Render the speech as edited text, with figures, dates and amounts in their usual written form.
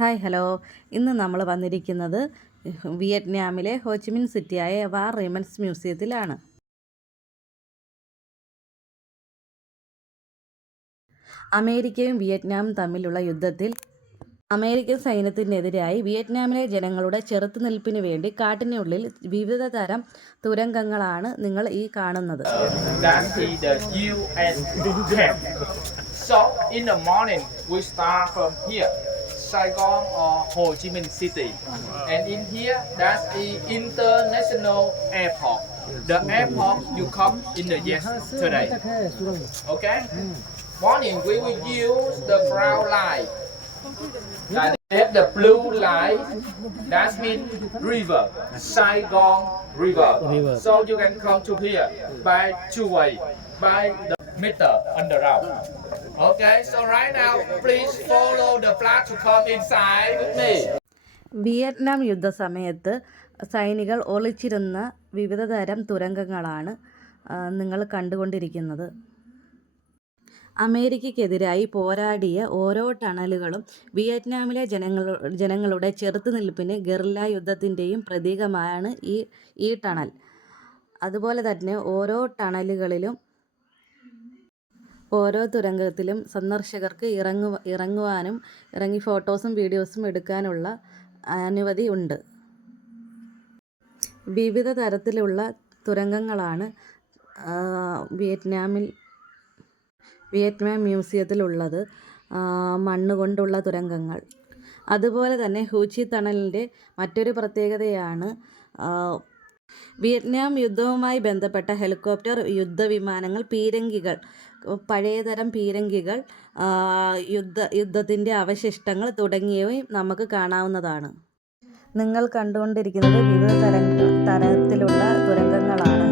Hi hello. ഇന്ന് നമ്മൾ വന്നിരിക്കുന്നത് വിയറ്റ്നാമിലെ ഹോച്ചിമിൻ സിറ്റിയായ വാർ റിമൻസ് മ്യൂസിയത്തിലാണ്. അമേരിക്കയും വിയറ്റ്നാമും തമ്മിലുള്ള യുദ്ധത്തിൽ അമേരിക്കൻ സൈന്യത്തിനെതിരായി വിയറ്റ്നാമിലെ ജനങ്ങളുടെ ചെറുത്തുനിൽപ്പിന് വേണ്ടി കാട്ടിനുള്ളിൽ വിവിധ തരം തുരങ്കങ്ങളാണ് നിങ്ങൾ ഈ കാണുന്നത്. So in the morning we start from here, Saigon or Ho Chi Minh City, and in here that's the international airport. The airport you come in the yesterday. Okay. Morning we will use the brown light. That the blue light, that means river, Saigon River. So you can come to here by two way, by the meter underground. Okay, so right now please follow the flag to come inside with me. Vietnam യുദ്ധസമയത്ത് സൈനികൾ ഒളിച്ചിരുന്ന വിവിധ തരം തുരങ്കങ്ങളാണ് നിങ്ങൾ കണ്ടുകൊണ്ടിരിക്കുന്നത്. അമേരിക്കയ്ക്കെതിരായി പോരാടിയ ഓരോ ടണലുകളും വിയറ്റ്നാമിലെ ജനങ്ങളുടെ ചെറുത്തുനിൽപ്പിന് ഗറില്ല യുദ്ധത്തിൻ്റെയും പ്രതീകമാണ് ഈ ടണൽ. അതുപോലെ തന്നെ ഓരോ ടണലുകളിലും ഓരോ തുരങ്കത്തിലും സന്ദർശകർക്ക് ഇറങ്ങുവാനും ഇറങ്ങി ഫോട്ടോസും വീഡിയോസും എടുക്കാനുള്ള അനുമതി ഉണ്ട്. വിവിധ തരത്തിലുള്ള തുരങ്കങ്ങളാണ് വിയറ്റ്നാം മ്യൂസിയത്തിലുള്ളത്. മണ്ണുകൊണ്ടുള്ള തുരങ്കങ്ങൾ. അതുപോലെ തന്നെ ഹൂച്ചി ടണലിൻ്റെ മറ്റൊരു പ്രത്യേകതയാണ് വിയറ്റ്നാം യുദ്ധവുമായി ബന്ധപ്പെട്ട ഹെലികോപ്റ്റർ, യുദ്ധവിമാനങ്ങൾ, പീരങ്കികൾ, പഴയതരം പീരങ്കികൾ, യുദ്ധത്തിൻ്റെ അവശിഷ്ടങ്ങൾ തുടങ്ങിയവയും നമുക്ക് കാണാവുന്നതാണ്. നിങ്ങൾ കണ്ടുകൊണ്ടിരിക്കുന്നത് വിവിധ തരത്തിലുള്ള തുരങ്കങ്ങളാണ്.